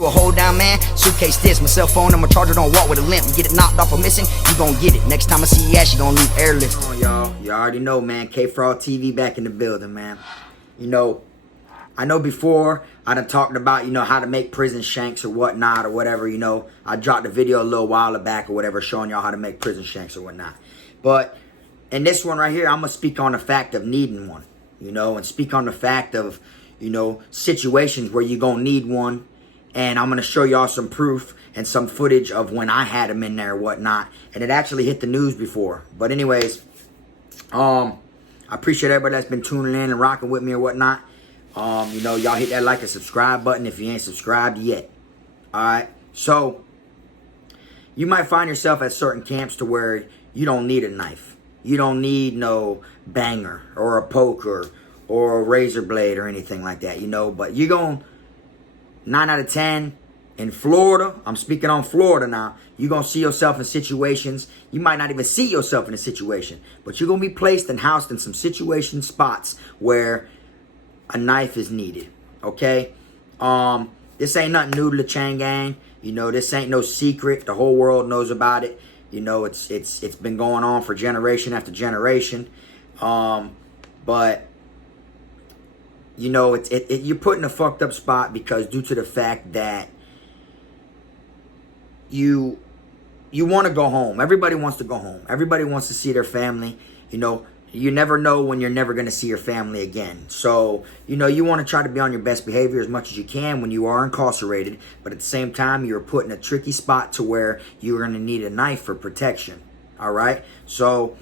A hold down, man. Suitcase this, my cell phone, and my charger don't walk with a limp. You get it knocked off or missing, you gon' get it. Next time I see you ass, you gon' leave airless. Come on, y'all. You already know, man. K-Fraud TV back in the building, man. You know, I know before I done talked about, you know, how to make prison shanks or whatnot or whatever, you know. I dropped a video a little while back or whatever showing y'all how to make prison shanks or whatnot. But in this one right here, I'm going to speak on the fact of needing one, you know, and speak on the fact of, you know, situations where you're going to need one. And I'm going to show y'all some proof and some footage of when I had them in there or whatnot. And it actually hit the news before. But anyways, I appreciate everybody that's been tuning in and rocking with me or whatnot. You know, y'all hit that like and subscribe button if you ain't subscribed yet. Alright, so you might find yourself at certain camps to where you don't need a knife. You don't need no banger or a poker or a razor blade or anything like that, you know. But you're going to 9 out of 10 in Florida, I'm speaking on Florida now, you're going to see yourself in situations, you might not even see yourself in a situation, but you're going to be placed and housed in some situation spots where a knife is needed, okay? This ain't nothing new to the chain gang, you know, this ain't no secret, the whole world knows about it, you know, it's been going on for generation after generation, but you know, you're put in a fucked up spot because due to the fact that you want to go home. Everybody wants to go home. Everybody wants to see their family. You know, you never know when you're never going to see your family again. So, you know, you want to try to be on your best behavior as much as you can when you are incarcerated. But at the same time, you're put in a tricky spot to where you're going to need a knife for protection. All right? So,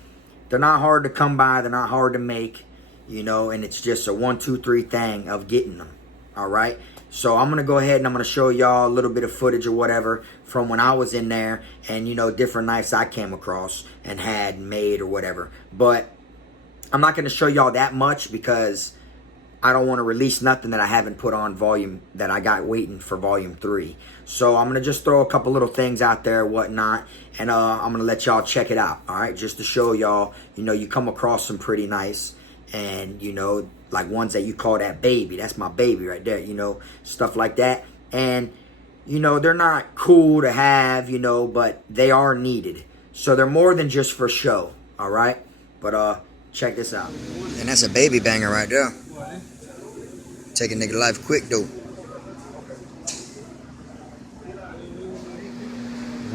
they're not hard to come by. They're not hard to make. You know, and it's just a 1, 2, 3 thing of getting them. All right. So I'm going to go ahead and I'm going to show y'all a little bit of footage or whatever from when I was in there and, you know, different knives I came across and had made or whatever. But I'm not going to show y'all that much because I don't want to release nothing that I haven't put on volume that I got waiting for volume 3. So I'm going to just throw a couple little things out there, whatnot, and I'm going to let y'all check it out. All right. Just to show y'all, you know, you come across some pretty nice. And, you know, like ones that you call that baby. That's my baby right there, you know, stuff like that. And, you know, they're not cool to have, you know, but they are needed. So they're more than just for show, all right? But, check this out. And that's a baby banger right there. Take a nigga life quick, though.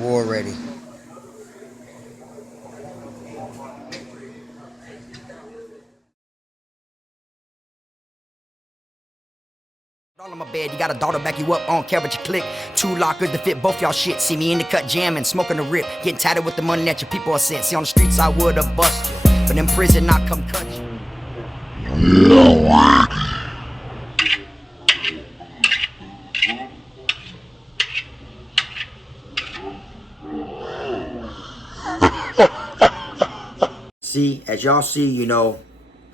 War ready. All on my bed, you got a daughter back you up, on care what you click. 2 lockers to fit both y'all shit. See me in the cut jamming, smoking the rip, getting tatted with the money that your people are sent. See on the streets I would have bust you, but in prison I come cut you. See, as y'all see, you know,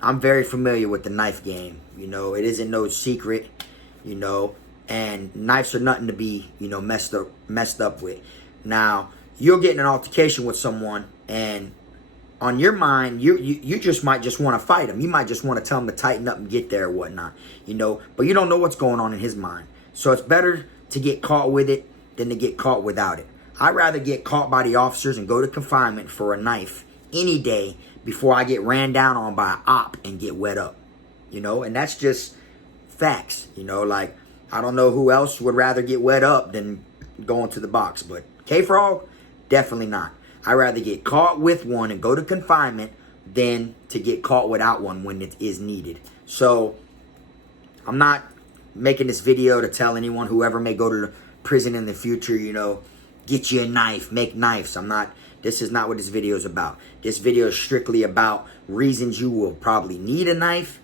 I'm very familiar with the knife game. You know, it isn't no secret. You know, and knives are nothing to be, you know, messed up with. Now, you'll get in an altercation with someone, and on your mind, you just might just want to fight him. You might just want to tell him to tighten up and get there or whatnot, you know, but you don't know what's going on in his mind. So it's better to get caught with it than to get caught without it. I'd rather get caught by the officers and go to confinement for a knife any day before I get ran down on by an op and get wet up, you know, and that's just facts, you know, like, I don't know who else would rather get wet up than going to the box, but K-Frog, definitely not. I'd rather get caught with one and go to confinement than to get caught without one when it is needed. So, I'm not making this video to tell anyone, whoever may go to prison in the future, you know, get you a knife, make knives. This is not what this video is about. This video is strictly about reasons you will probably need a knife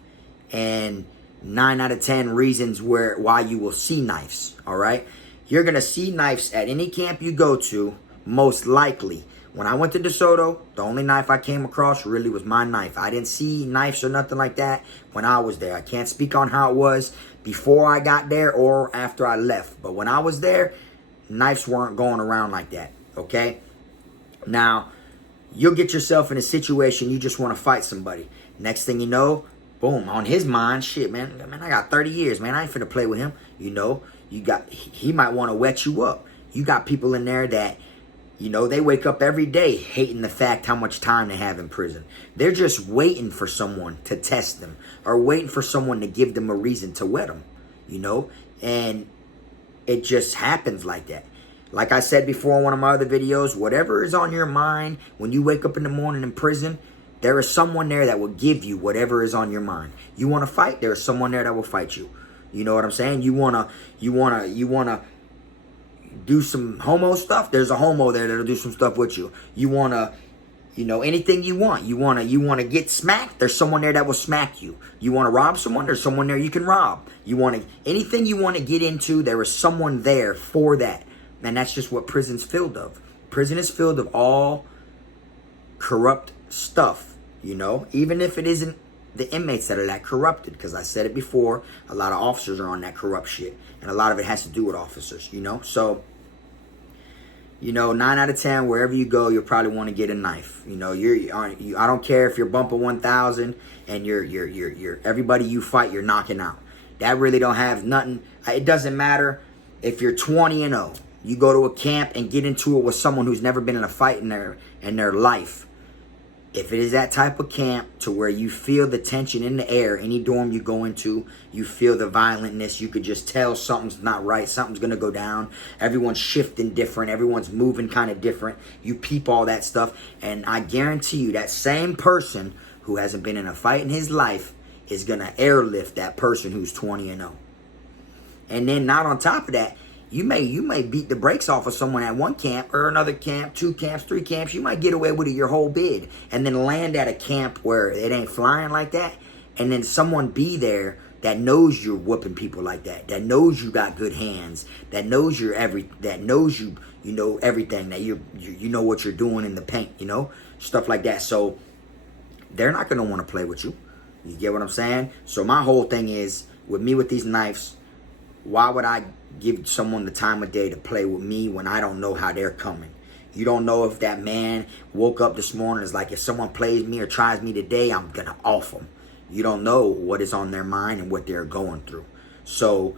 and 9 out of 10 reasons why you will see knives, all right? You're going to see knives at any camp you go to, most likely. When I went to DeSoto, the only knife I came across really was my knife. I didn't see knives or nothing like that when I was there. I can't speak on how it was before I got there or after I left. But when I was there, knives weren't going around like that, okay? Now, you'll get yourself in a situation you just want to fight somebody. Next thing you know, boom, on his mind, shit, man, I got 30 years, man. I ain't finna play with him, you know. he might want to wet you up. You got people in there that, you know, they wake up every day hating the fact how much time they have in prison. They're just waiting for someone to test them or waiting for someone to give them a reason to wet them, you know? And it just happens like that. Like I said before in one of my other videos, whatever is on your mind when you wake up in the morning in prison, there is someone there that will give you whatever is on your mind. You want to fight? There is someone there that will fight you. You know what I'm saying? You wanna do some homo stuff? There's a homo there that'll do some stuff with you. You wanna, you know, anything you want. You wanna get smacked? There's someone there that will smack you. You wanna rob someone? There's someone there you can rob. Anything you wanna get into, there is someone there for that. And that's just what prison's filled of. Prison is filled of all corrupt stuff, you know, even if it isn't the inmates that are that corrupted, because I said it before, a lot of officers are on that corrupt shit, and a lot of it has to do with officers, you know. So, you know, 9 out of 10, wherever you go, you'll probably want to get a knife. You know, I don't care if you're bumping 1,000 and you're everybody you fight, you're knocking out. That really don't have nothing. It doesn't matter if you're 20-0. You go to a camp and get into it with someone who's never been in a fight in their life. If it is that type of camp to where you feel the tension in the air, any dorm you go into, you feel the violentness, you could just tell something's not right, something's going to go down. Everyone's shifting different, everyone's moving kind of different. You peep all that stuff, and I guarantee you that same person who hasn't been in a fight in his life is going to airlift that person who's 20-0. And then not on top of that, you may beat the brakes off of someone at one camp or another camp, 2 camps, 3 camps. You might get away with it your whole bid and then land at a camp where it ain't flying like that. And then someone be there that knows you're whooping people like that, that knows you got good hands, that knows you know everything, that you know what you're doing in the paint, you know, stuff like that. So they're not going to want to play with you. You get what I'm saying? So my whole thing is, with me with these knives, why would I give someone the time of day to play with me when I don't know how they're coming? You don't know if that man woke up this morning and is like, if someone plays me or tries me today, I'm going to off them. You don't know what is on their mind and what they're going through. So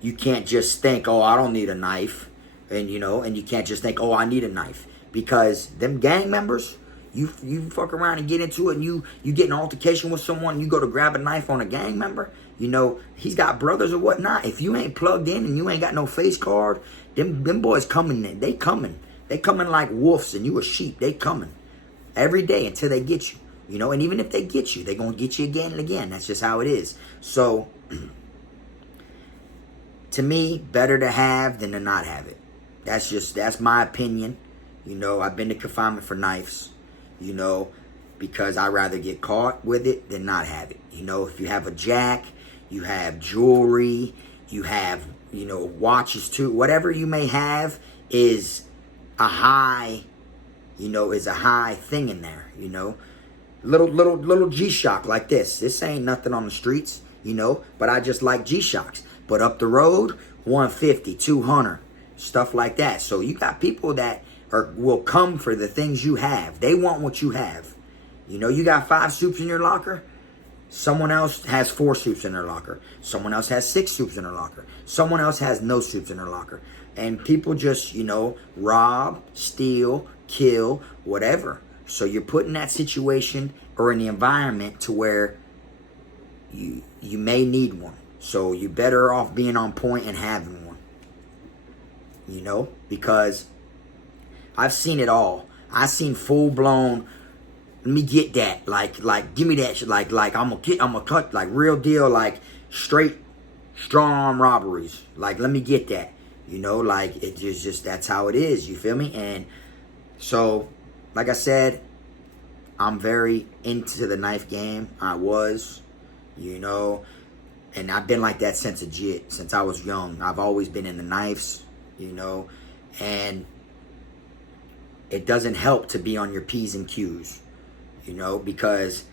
you can't just think, oh, I don't need a knife. And, you know, and you can't just think, oh, I need a knife. Because them gang members, you fuck around and get into it and you get an altercation with someone, you go to grab a knife on a gang member, you know, he's got brothers or whatnot. If you ain't plugged in and you ain't got no face card, them boys coming, they coming. They coming like wolves and you a sheep. They coming every day until they get you, you know. And even if they get you, they going to get you again and again. That's just how it is. So, to me, better to have than to not have it. That's my opinion. You know, I've been to confinement for knives, you know, because I'd rather get caught with it than not have it. You know, if you have a jack, you have jewelry, you have, you know, watches too, whatever you may have is a high, you know, is a high thing in there, you know. Little G-Shock like this. This ain't nothing on the streets, you know, but I just like G-Shocks. But up the road, 150, 200, stuff like that. So you got people that will come for the things you have. They want what you have. You know, you got 5 soups in your locker. Someone else has 4 soups in their locker. Someone else has 6 soups in their locker. Someone else has no soups in their locker. And people just, you know, rob, steal, kill, whatever. So you're put in that situation or in the environment to where you may need one. So you're better off being on point and having one. You know, because I've seen it all. I've seen full blown, let me get that, like give me that shit, like I'm gonna cut, like real deal, like straight strong arm robberies, like let me get that, you know, like it just that's how it is, you feel me? And so, like I said, I'm very into the knife game. I was, you know, and I've been like that since I was young. I've always been in the knives, you know, and it doesn't help to be on your P's and Q's, you know, because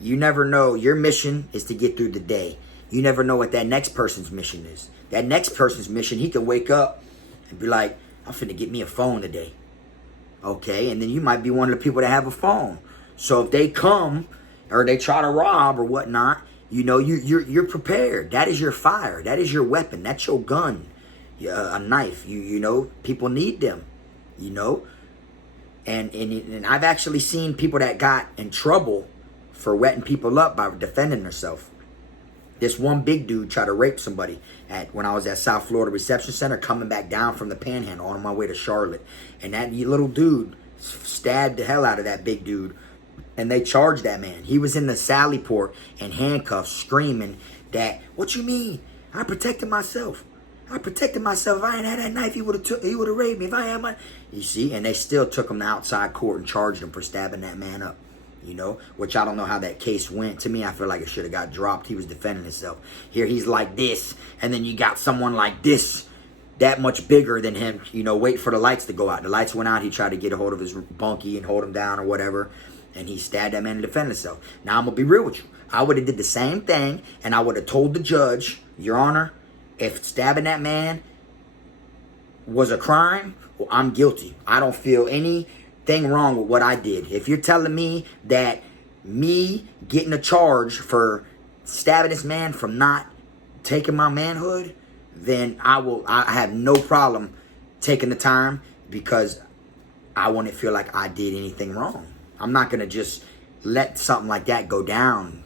you never know. Your mission is to get through the day. You never know what that next person's mission is. That next person's mission, he can wake up and be like, I'm finna get me a phone today. Okay, and then you might be one of the people that have a phone. So if they come or they try to rob or whatnot, you know, you're prepared. That is your fire. That is your weapon. That's your gun. a knife. You know, people need them, you know. And I've actually seen people that got in trouble for wetting people up by defending themselves. This one big dude tried to rape somebody when I was at South Florida Reception Center, coming back down from the Panhandle on my way to Charlotte. And that little dude stabbed the hell out of that big dude. And they charged that man. He was in the Sally Port in handcuffs, screaming that, "What you mean? I protected myself. I protected myself. If I ain't had that knife, he would have raped me. If I had my..." You see? And they still took him to outside court and charged him for stabbing that man up. You know, which I don't know how that case went. To me, I feel like it should have got dropped. He was defending himself. Here he's like this, and then you got someone like this, that much bigger than him, you know, wait for the lights to go out. The lights went out, he tried to get a hold of his bunkie and hold him down or whatever, and he stabbed that man and defended himself. Now, I'm going to be real with you. I would have did the same thing, and I would have told the judge, "Your Honor, if stabbing that man was a crime, well, I'm guilty. I don't feel anything wrong with what I did. If you're telling me that me getting a charge for stabbing this man from not taking my manhood, then I have no problem taking the time, because I wouldn't feel like I did anything wrong. I'm not going to just let something like that go down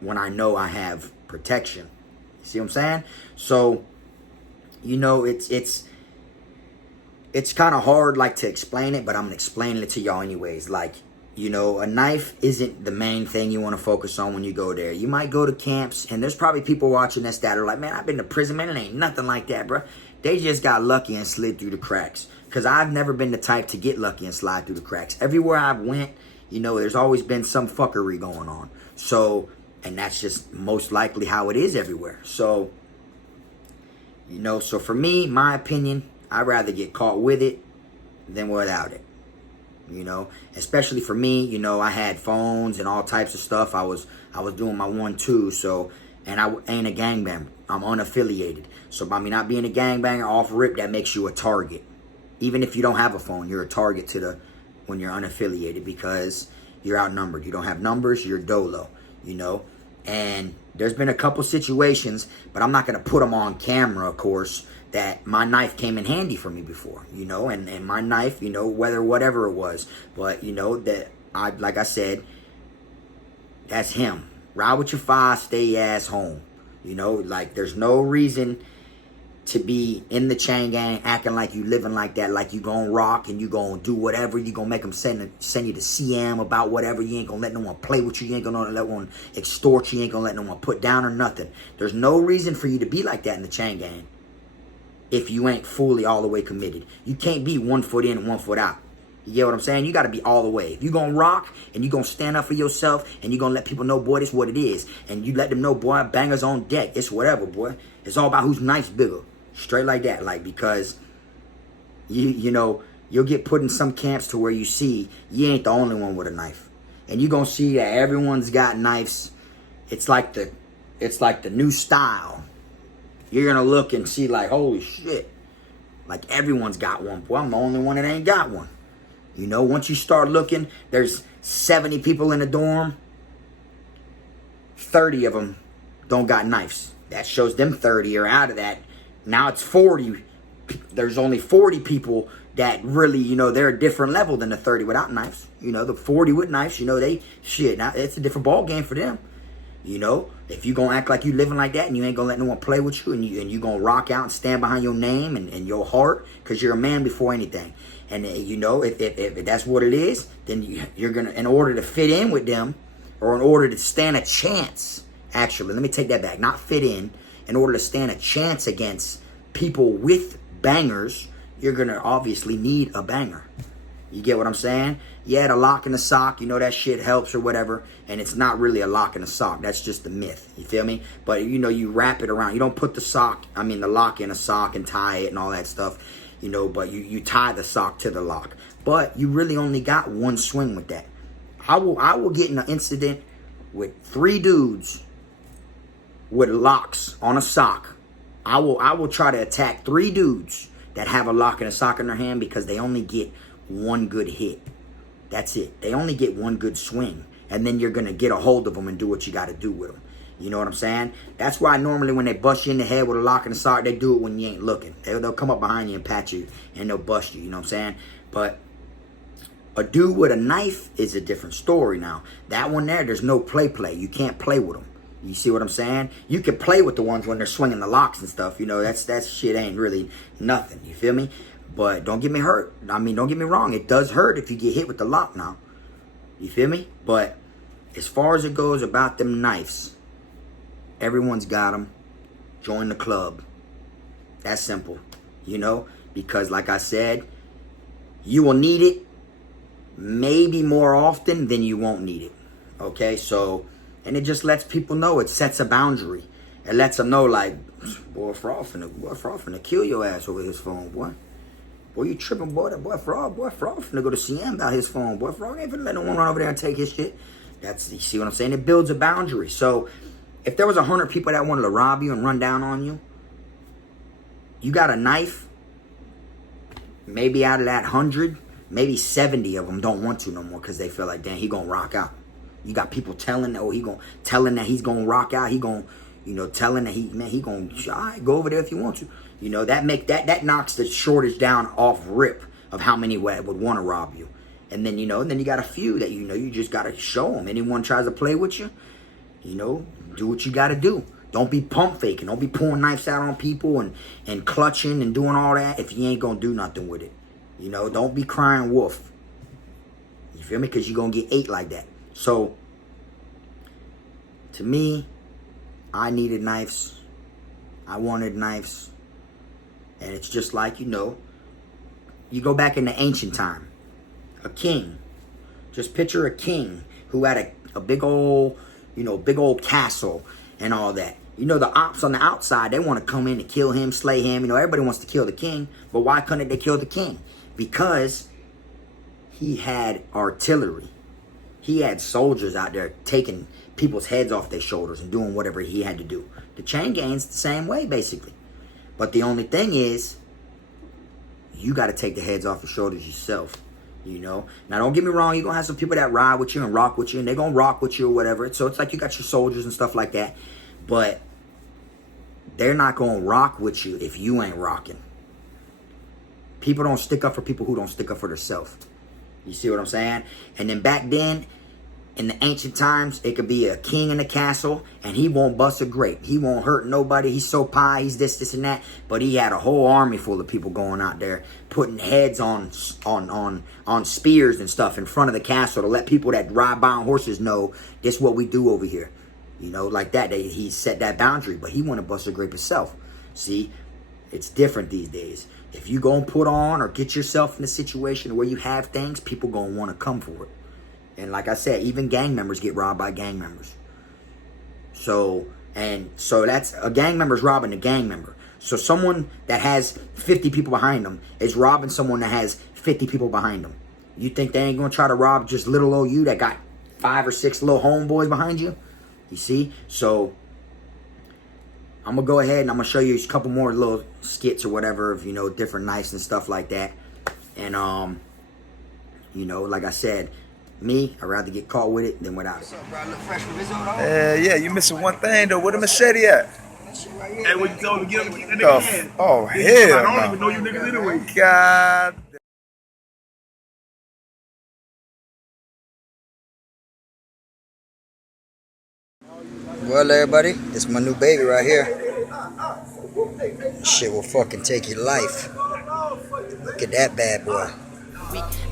when I know I have protection." See what I'm saying? So, you know, it's kind of hard, like, to explain it, but I'm explaining it to y'all anyways. Like, you know, a knife isn't the main thing you want to focus on when you go there. You might go to camps, and there's probably people watching this that are like, "Man, I've been to prison, man. It ain't nothing like that, bro." They just got lucky and slid through the cracks. Because I've never been the type to get lucky and slide through the cracks. Everywhere I've went, you know, there's always been some fuckery going on. So, and that's just most likely how it is everywhere. So, you know, so for me, my opinion, I'd rather get caught with it than without it. You know, especially for me, you know, I had phones and all types of stuff. I was doing my 1-2, so, and I ain't a gangbanger. I'm unaffiliated. So by me not being a gangbanger, off rip, that makes you a target. Even if you don't have a phone, you're a target when you're unaffiliated, because you're outnumbered. You don't have numbers, you're dolo, you know. And there's been a couple situations, but I'm not going to put them on camera, of course, that my knife came in handy for me before, you know, and my knife, you know, whatever it was, but, you know, that like I said, that's him. Ride with your 5, stay your ass home, you know. Like, there's no reason to be in the chain gang acting like you living like that, like you gonna rock and you gonna do whatever. You gonna make them send you to CM about whatever. You ain't gonna let no one play with you. You ain't gonna let no one extort you. You ain't gonna let no one put down or nothing. There's no reason for you to be like that in the chain gang if you ain't fully all the way committed. You can't be 1 foot in and 1 foot out. You get what I'm saying? You got to be all the way. If you going to rock and you going to stand up for yourself and you going to let people know, boy, this is what it is. And you let them know, boy, bangers on deck. It's whatever, boy. It's all about whose knife's bigger. Straight like that. Like, because, you know, you'll get put in some camps to where you see you ain't the only one with a knife. And you going to see that everyone's got knives. It's like the new style. You're going to look and see like, holy shit. Like, everyone's got one. Boy, I'm the only one that ain't got one. You know, once you start looking, there's 70 people in the dorm. 30 of them don't got knives. That shows them 30 are out of that. Now it's 40. There's only 40 people that really, you know, they're a different level than the 30 without knives. You know, the 40 with knives, you know, now it's a different ball game for them. You know, if you gonna act like you living like that and you ain't gonna let no one play with you, and you gonna rock out and stand behind your name and your heart, because you're a man before anything. And you know, if that's what it is, then you're gonna, in order to fit in with them, or in order to stand a chance, actually, let me take that back, not fit in order to stand a chance against people with bangers, you're gonna obviously need a banger. You get what I'm saying? Yeah, the lock in the sock, you know, that shit helps or whatever. And it's not really a lock in the sock. That's just a myth. You feel me? But, you know, you wrap it around. You don't put the lock in a sock and tie it and all that stuff. You know, but you tie the sock to the lock. But you really only got one swing with that. I will get in an incident with 3 dudes with locks on a sock. I will try to attack 3 dudes that have a lock and a sock in their hand, because they only get one good hit. That's it. They only get one good swing. And then you're going to get a hold of them and do what you got to do with them. You know what I'm saying? That's why normally when they bust you in the head with a lock and a sock, they do it when you ain't looking. They'll come up behind you and pat you, and they'll bust you. You know what I'm saying? But a dude with a knife is a different story now. That one there, there's no play. You can't play with them. You see what I'm saying? You can play with the ones when they're swinging the locks and stuff. You know, that shit ain't really nothing. You feel me? But don't get me hurt. I mean, don't get me wrong. It does hurt if you get hit with the lock now. You feel me? But as far as it goes about them knives, everyone's got them. Join the club. That's simple. You know? Because like I said, you will need it maybe more often than you won't need it. Okay? So, and it just lets people know. It sets a boundary. It lets them know, like, boy, Fraud finna kill your ass over his phone, boy. Boy, you tripping, boy. That boy Fraud finna go to CM about his phone. Boy, Fraud ain't finna let no one run over there and take his shit. You see what I'm saying? It builds a boundary. So, if there was 100 people that wanted to rob you and run down on you, you got a knife, maybe out of that 100, maybe 70 of them don't want to no more because they feel like, damn, he gonna rock out. You got people telling that he's gonna rock out. He gonna, telling that he gonna, all right, go over there if you want to. You know, that knocks the shortage down off rip of how many would want to rob you. And then, then you got a few that, you just got to show them. Anyone tries to play with you, do what you got to do. Don't be pump faking. Don't be pulling knives out on people and clutching and doing all that if you ain't going to do nothing with it. Don't be crying wolf. You feel me? Because you're going to get ate like that. So, to me, I needed knives. I wanted knives. And it's just like, you go back in the ancient time. A king. Just picture a king who had a big old, big old castle and all that. The ops on the outside, they want to come in and kill him, slay him. Everybody wants to kill the king. But why couldn't they kill the king? Because he had artillery. He had soldiers out there taking people's heads off their shoulders and doing whatever he had to do. The chain gang's the same way, basically. But the only thing is, you got to take the heads off your shoulders yourself. Now don't get me wrong, you're going to have some people that ride with you and rock with you, and they're going to rock with you or whatever. So it's like you got your soldiers and stuff like that. But they're not going to rock with you if you ain't rocking. People don't stick up for people who don't stick up for themselves. You see what I'm saying? And then back then, in the ancient times, it could be a king in the castle, and he won't bust a grape. He won't hurt nobody. He's so pie. He's this, and that. But he had a whole army full of people going out there, putting heads on spears and stuff in front of the castle to let people that ride by on horses know this is what we do over here. Like that. He set that boundary, but he wouldn't bust a grape himself. See, it's different these days. If you gonna put on or get yourself in a situation where you have things, people gonna want to come for it. And like I said, even gang members get robbed by gang members. So that's a gang member's robbing a gang member. So someone that has 50 people behind them is robbing someone that has 50 people behind them. You think they ain't gonna try to rob just little old you that got 5 or 6 little homeboys behind you? You see? So I'm gonna go ahead and I'm gonna show you a couple more little skits or whatever of, different knives and stuff like that. And like I said, me, I'd rather get caught with it than without it. What's up, bro? I look fresh with Rizzo, though? Yeah, you missing one thing, though. Where the machete at? Hey, what you told him to get him, keep that nigga hand. Oh, I hell don't no. even know you niggas anyway. God. Well, everybody, this is my new baby right here. This shit will fucking take your life. Look at that bad boy.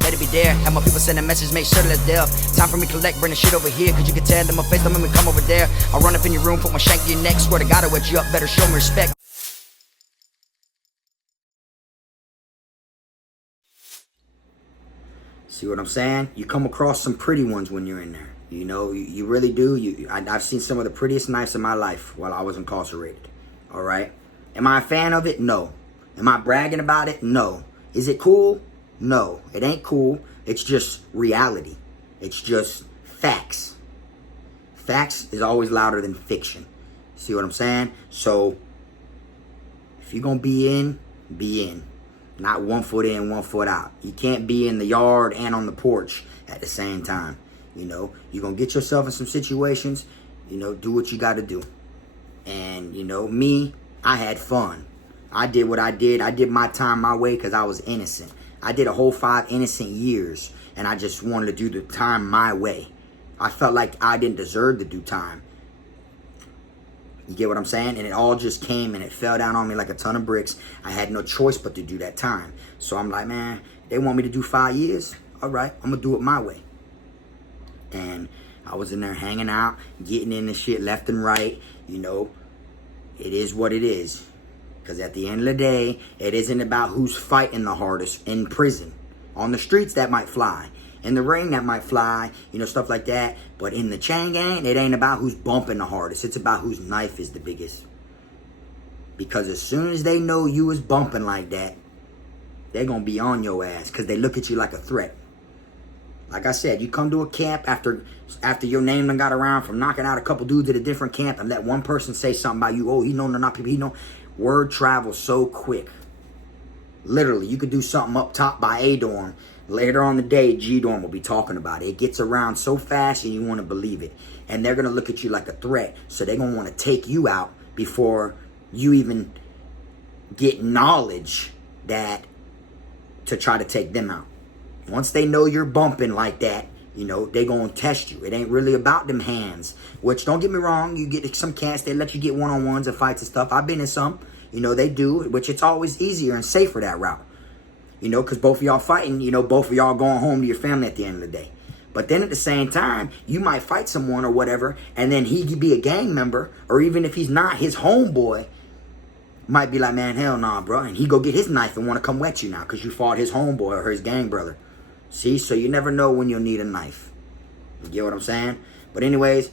Let it be there. Have my people send a message, make sure that it's there. Time for me to collect, bring the shit over here. Cause you can tell them my face, don't make me come over there. I'll run up in your room, put my shank in your neck. Swear to God, I'll wet you up, better show me respect. See what I'm saying? You come across some pretty ones when you're in there. You really do. I've seen some of the prettiest knives in my life while I was incarcerated. All right? Am I a fan of it? No. Am I bragging about it? No. Is it cool? No. It ain't cool. It's just reality. It's just facts. Facts is always louder than fiction. See what I'm saying? So, if you're going to be in, be in. Not 1 foot in, 1 foot out. You can't be in the yard and on the porch at the same time. You're going to get yourself in some situations. You know, do what you got to do. And, you know, me, I had fun. I did what I did. I did my time my way because I was innocent. I did a whole 5 innocent years, and I just wanted to do the time my way. I felt like I didn't deserve to do time. You get what I'm saying? And it all just came and it fell down on me like a ton of bricks. I had no choice but to do that time. So I'm like, man, they want me to do 5 years? All right, I'm going to do it my way. And I was in there hanging out, getting in the shit left and right. You know, it is what it is. Because at the end of the day, it isn't about who's fighting the hardest in prison. On the streets, that might fly. In the ring, that might fly. You know, stuff like that. But in the chain gang, it ain't about who's bumping the hardest. It's about whose knife is the biggest. Because as soon as they know you is bumping like that, they're going to be on your ass. Because they look at you like a threat. Like I said, you come to a camp after your name done got around from knocking out a couple dudes at a different camp and let one person say something about you. Oh, he know not people, he know. Word travels so quick. Literally, you could do something up top by A-Dorm. Later on the day, G-Dorm will be talking about it. It gets around so fast and you want to believe it. And they're going to look at you like a threat. So they're going to want to take you out before you even get knowledge that to try to take them out. Once they know you're bumping like that, you know, they going to test you. It ain't really about them hands. Which, don't get me wrong, you get some camps, they let you get one-on-ones and fights and stuff. I've been in some. You know, they do, which it's always easier and safer that route. You know, because both of y'all fighting, you know, both of y'all going home to your family at the end of the day. But then at the same time, you might fight someone or whatever, and then he could be a gang member, or even if he's not, his homeboy might be like, man, hell nah, bro. And he go get his knife and want to come wet you now because you fought his homeboy or his gang brother. See, so you never know when you'll need a knife. You get what I'm saying? But anyways,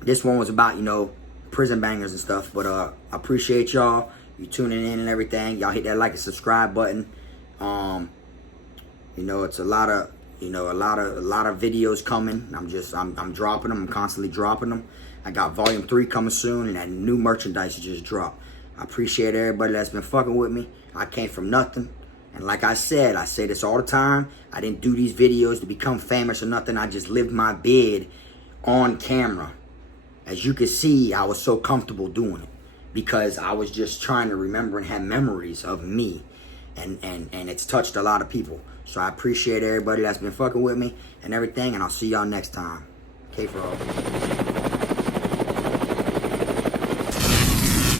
this one was about, you know, prison bangers and stuff. But I appreciate y'all. You tuning in and everything. Y'all hit that like and subscribe button. You know, it's a lot of videos coming. I'm dropping them. I'm constantly dropping them. I got volume 3 coming soon, and that new merchandise just dropped. I appreciate everybody that's been fucking with me. I came from nothing. And like I say this all the time. I didn't do these videos to become famous or nothing. I just lived my bid on camera. As you can see, I was so comfortable doing it. Because I was just trying to remember and have memories of me. And it's touched a lot of people. So I appreciate everybody that's been fucking with me and everything. And I'll see y'all next time. K for all.